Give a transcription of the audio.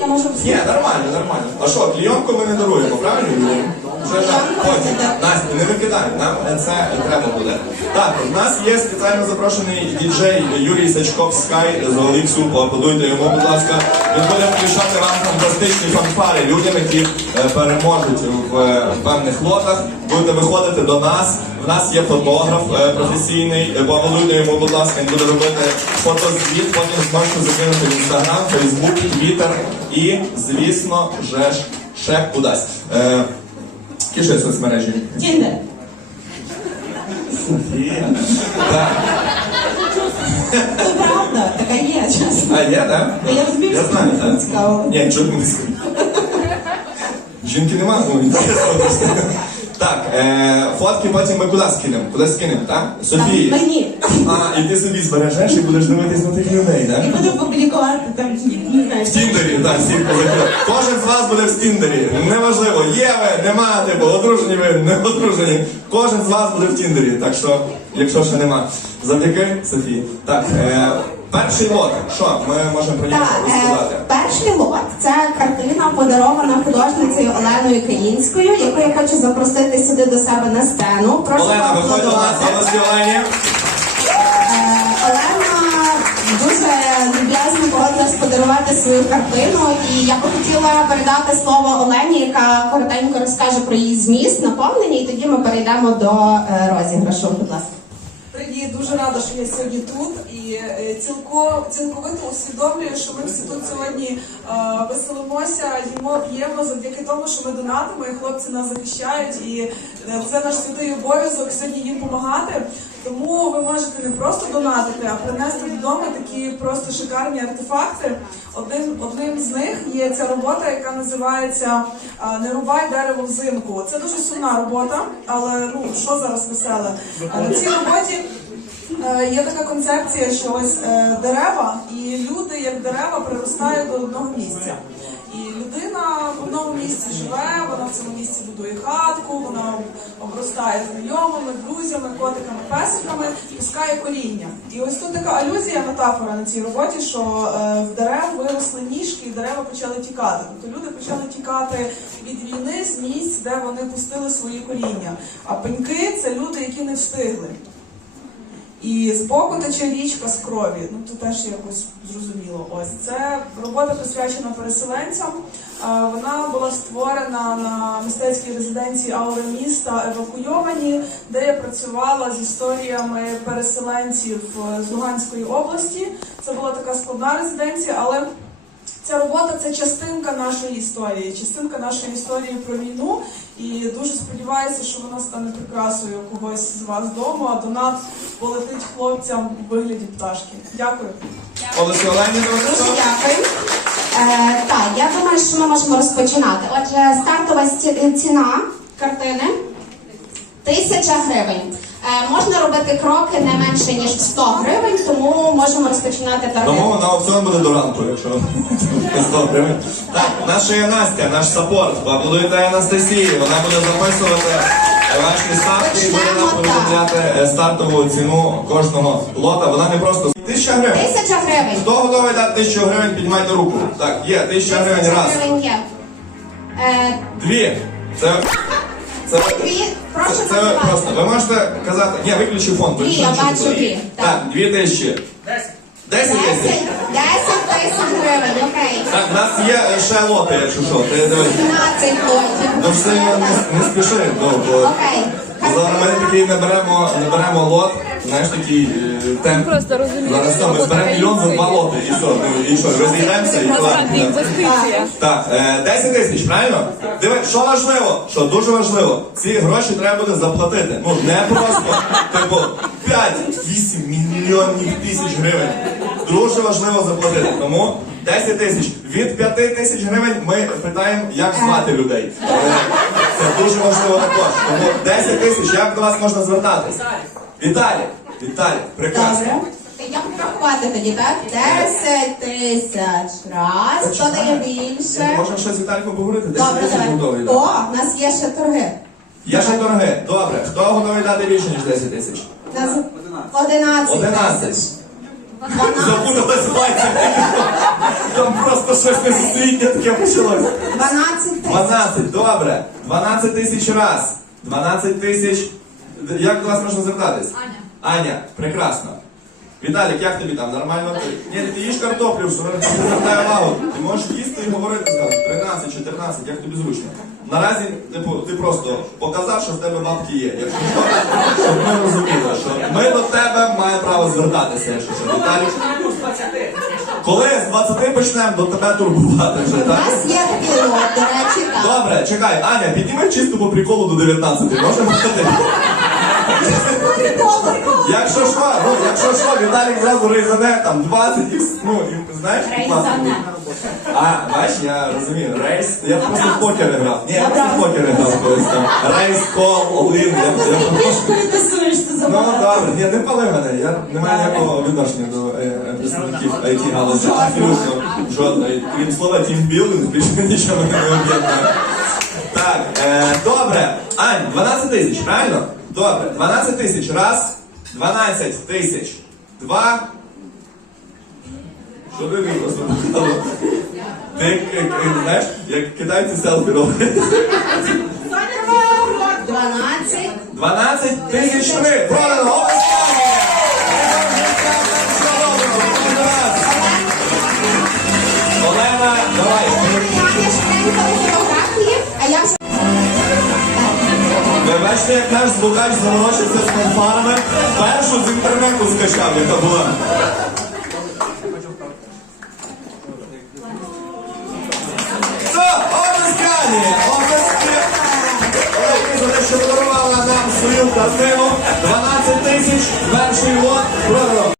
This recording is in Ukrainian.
Я можу Ні, нормально, нормально. А що, клійонку ми не даруємо, правильно? Вже так, потім. Настя, не викидай, нам це треба буде. Так, у нас є спеціально запрошений діджей Юрій Сачков Скай з Оліксу. Поаплодуйте йому, будь ласка. Він буде включати вам фантастичні фанфари людям, які е, переможуть в е, певних лотах. Будете виходити до нас. У нас є фотограф е, професійний. Поаплодуйте йому, будь ласка, він буде робити фотозвіт, потім зможете закинути в інстаграм, фейсбук, твіттер і, звісно, же ж ще кудись. Ще соцмережі? Тіндер. Софія. Це правда, така є, чесно. А, є, так? Та я розумію, Я знаю, так? цікаво. Ні, чого ти не скажу. Жінки нема, ну. Так, е, фотки потім ми куди скинемо? Куди скинемо, так? Софії. Мені. А, і ти собі збережеш і будеш дивитись на тих людей, так? І буду публікувати там, не знаю. В Тіндері, так, всі позакрили. Кожен з вас буде в Тіндері. Неважливо, є ви, нема, типу, одружені ви, не одружені. Кожен з вас буде в Тіндері. Так що, якщо ще нема. Завдяки Софії. Так, е, перший лот. Що, ми можемо про нього розказати? е, перший лот це картина, подарована художницею Оленою Каїнською, яку я хочу запросити сюди до себе на сцену. Прошу Олена, виходь до нас, поаплодувати. Олені. Е, Олена дуже люб'язно погодилась подарувати свою картину, і я би хотіла передати слово Олені, яка коротенько розкаже про її зміст, наповнення, і тоді ми перейдемо до е, розіграшу. Будь ласка. Привіт, дуже рада, що я сьогодні тут і е, цілко, цілковито усвідомлюю, що ми всі тут сьогодні е, веселимося, їмо, п'ємо завдяки тому, що ми донатимо, і хлопці нас захищають. І е, це наш святий обов'язок сьогодні їм допомагати. Тому ви можете не просто донатити, а принести додому такі просто шикарні артефакти. Один, одним з них є ця робота, яка називається Не рубай дерево взимку. Це дуже сумна робота, але ну що зараз веселе? На цій роботі Е, Є така концепція, що ось е, дерева і люди, як дерева, приростають до одного місця. Людина в одному місці живе, вона в цьому місці будує хатку, вона обростає знайомими, друзями, котиками, песиками, пускає коріння. І ось тут така алюзія, метафора на цій роботі, що е, в дерев виросли ніжки, і дерева почали тікати. Тобто люди почали тікати від війни з місць, де вони пустили свої коріння. А пеньки це люди, які не встигли. І збоку тече річка з крові. Ну то теж якось зрозуміло. Ось це робота присвячена переселенцям. Е, Вона була створена на мистецькій резиденції Аура міста евакуйовані, де я працювала з історіями переселенців е, з Луганської області. Це була така складна резиденція, але Ця робота це частинка нашої історії, частинка нашої історії про війну. І дуже сподіваюся, що вона стане прикрасою когось з вас вдома, а донат полетить хлопцям у вигляді пташки. Дякую. Олені, Дуже дякую. Е, так, я думаю, що ми можемо розпочинати. Отже, стартова сті- ціна картини тисяча гривень. Е, можна робити кроки не менше ніж 100 гривень, тому можемо розпочинати торги. Тому на аукціон буде до ранку, якщо 100 гривень. Так, наша є Настя, наш саппорт. Поаплодуйте Анастасії. Вона буде записувати ваші ставки і буде нам повідомляти е, стартову ціну кожного лота. Вона не просто тисяча гривень. Тисяча гривень. Хто готовий дати тисячу гривень, піднімайте руку. Так, є, тисяча гривень раз. гривень є. Е, Дві. Це. Це, Дві. Прошу це, це просто. Ви можете казати. Ні, виключи фон. Ні, я бачу дві, так. Дві тисячі. Десять. Десять тисяч. 10 тисяч гривень, окей. Так, в нас є е, ще лоти, якщо що. Ти дивись. 15 лотів. Ну все не, не спіши, ну, бо Окей. зараз ми такий не беремо, не беремо лот, знаєш, такий е, темп. Просто розумієш, Зараз все, ми робота зберемо мільйон за два лоти, і що, ну, і що, розійдемося, і Насправді ладно. інвестиція. Так, е, 10 тисяч, правильно? Диви, що важливо? Що дуже важливо? Ці гроші треба буде заплатити. Ну не просто, типу, 5-8 мільйонів тисяч гривень. Дуже важливо заплатити. Тому 10 тисяч. Від 5 тисяч гривень ми питаємо, як звати людей. Е, Це дуже важливо також. Тому 10 тисяч, як до вас можна звертатись? Віталій! Віталій, прекрасно. Добре. Я буду рахувати тоді, так? 10 тисяч. Раз. Хто дає більше? Можна ще з Віталіком поговорити? 10 Добре, тисяч давай. готовий. О, в нас є ще торги. Є ще торги. Добре. Хто готовий дати більше, ніж 10 тисяч? Нас 11 11. Запуталась пальцем. Там просто щось несусвітнє таке почалось. 12 тисяч. 12, добре. 12 тисяч раз. 12 тисяч. Як до вас можна звертатись? Аня. Аня, прекрасно. Віталік, як тобі там? Нормально? Ні, ти їж картоплю, що не звертає увагу. Ти можеш їсти і говорити зразу. 13, 14, як тобі зручно. Наразі, типу, ти просто показав, що в тебе бабки є. Якщо що, щоб ми розуміли, що ми до тебе маємо право звертатися, якщо що. Віталік, коли з 20 почнемо до тебе турбувати вже, У так? нас є такий лот, до речі, так. Добре, чекай, Аня, підніми чисто по приколу до 19. Можемо ходити? Якщо що, ну, якщо що, Віталік зразу рейзане, там 20, і, ну, і, знаєш, класно. А, бачиш, я розумію, рейс, я просто в покери грав. Ні, я просто в покери грав колись там. Рейс, кол, олин, я, я просто... Ти тусуєшся за Ну, добре, ні, не пали мене, я не маю ніякого відношення до е, е, представників IT галузі. Абсолютно жодної. Крім слова тімбілдинг, більше нічого не об'єднує. Так, е, добре. Ань, 12 тисяч, правильно? Добре, 12 тисяч. Раз, 12 тисяч. Два. Що ви мені просто е, знаєш, як китайці селфі роблять. 12. 12 тисяч три. Продано! Обласками! Олена, давай. Бачите, як наш звукач заморочився з фанфарами. Першу з інтернету скачав, яка була. Що подарувала нам свою картину. 12 тисяч, перший лот продано.